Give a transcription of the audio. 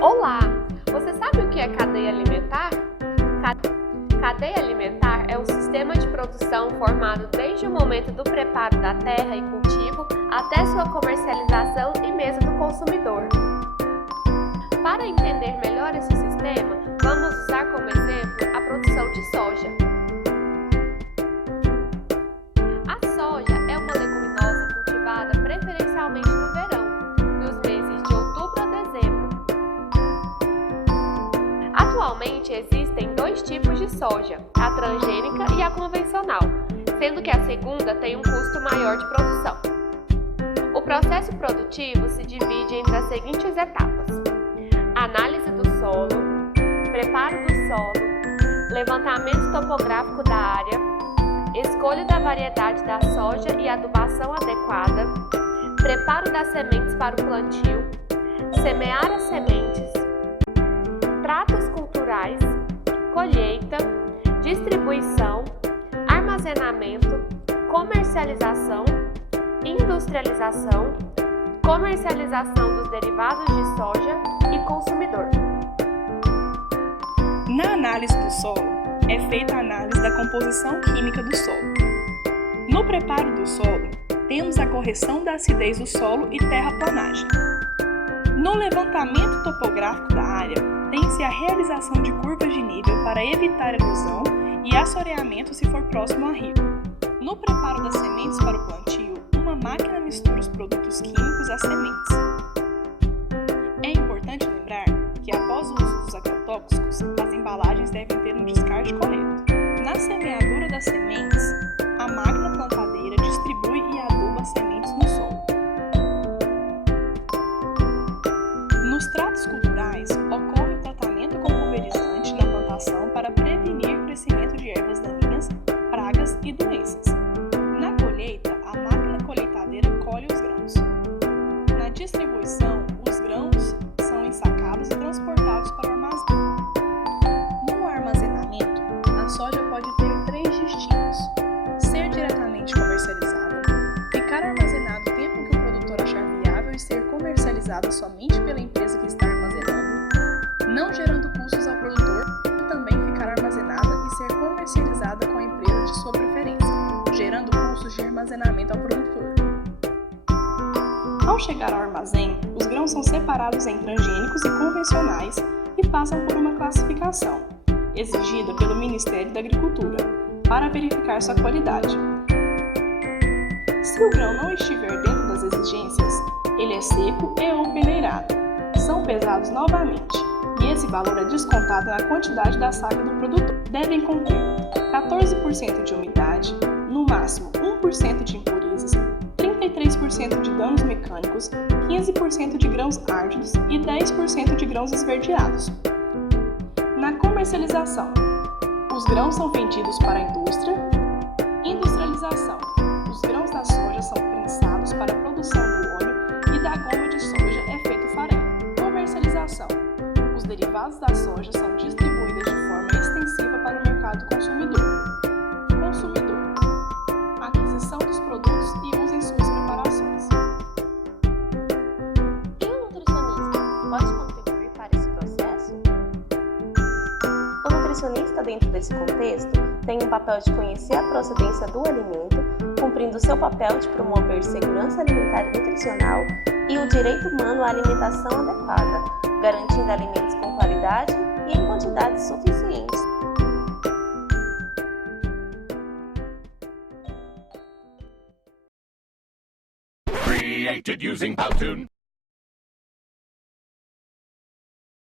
Olá! Você sabe o que é cadeia alimentar? Cadeia alimentar é um sistema de produção formado desde o momento do preparo da terra e cultivo até sua comercialização e mesa do consumidor. Para entender melhor esse sistema, vamos usar como exemplo a produção de soja. A soja é uma leguminosa cultivada preferencialmente no verão, nos meses de outubro a dezembro. Atualmente existem dois tipos de soja, a transgênica e a convencional, sendo que a segunda tem um custo maior de produção. O processo produtivo se divide entre as seguintes etapas: análise do solo, preparo do solo, levantamento topográfico da área, escolha da variedade da soja e adubação adequada, preparo das sementes para o plantio, semear as sementes, tratos culturais, colheita, distribuição, armazenamento, comercialização, industrialização, comercialização dos derivados de soja e consumidor. Na análise do solo, é feita a análise da composição química do solo. No preparo do solo, temos a correção da acidez do solo e terraplanagem. No levantamento topográfico da área, tem-se a realização de curvas de nível para evitar erosão e assoreamento se for próximo a rio. No preparo das sementes para o plantio, uma máquina mistura os produtos químicos às sementes. É importante lembrar que após o uso dos agrotóxicos, as embalagens devem ter um descarte correto. Na semeadura das sementes, a máquina plantadeira distribui e aduba as sementes no solo. Nos tratos culturais, ocorre o tratamento com pulverizante na plantação para prevenir o crescimento de ervas daninhas, pragas e doenças. Na colheita, a máquina colheitadeira colhe os grãos. Na distribuição, os grãos são ensacados e transportados para o armazém. No armazenamento, a soja pode ter três destinos: ser diretamente comercializada, ficar armazenado o tempo que o produtor achar viável e ser comercializada somente pela empresa que está armazenando, não gerando custos ao produtor, ou também ficar armazenada e ser comercializada com a empresa de sua preferência, gerando custos de armazenamento ao produtor. Ao chegar ao armazém, os grãos são separados em transgênicos e convencionais e passam por uma classificação, exigida pelo Ministério da Agricultura, para verificar sua qualidade. Se o grão não estiver dentro das exigências, ele é seco ou peneirado. São pesados novamente, e esse valor é descontado na quantidade da saca do produtor. Devem conter 14% de umidade, no máximo 1% de impurezas, 33% de danos mecânicos, 15% de grãos árdidos e 10% de grãos esverdeados. Na comercialização, os grãos são vendidos para a indústria. Industrialização: os grãos da soja são prensados para a produção do óleo e da goma de soja é feito o farelo. Comercialização: os derivados da soja são distribuídos de forma extensiva para o mercado consumidor. Consumidor: aquisição dos produtos e uso em suas preparações. E o nutricionista pode contribuir para esse processo? O nutricionista, dentro desse contexto, tem um papel de conhecer a procedência do alimento, cumprindo seu papel de promover segurança alimentar e nutricional e o direito humano à alimentação adequada, garantindo alimentos com qualidade e em quantidades suficientes. Created using Powtoon.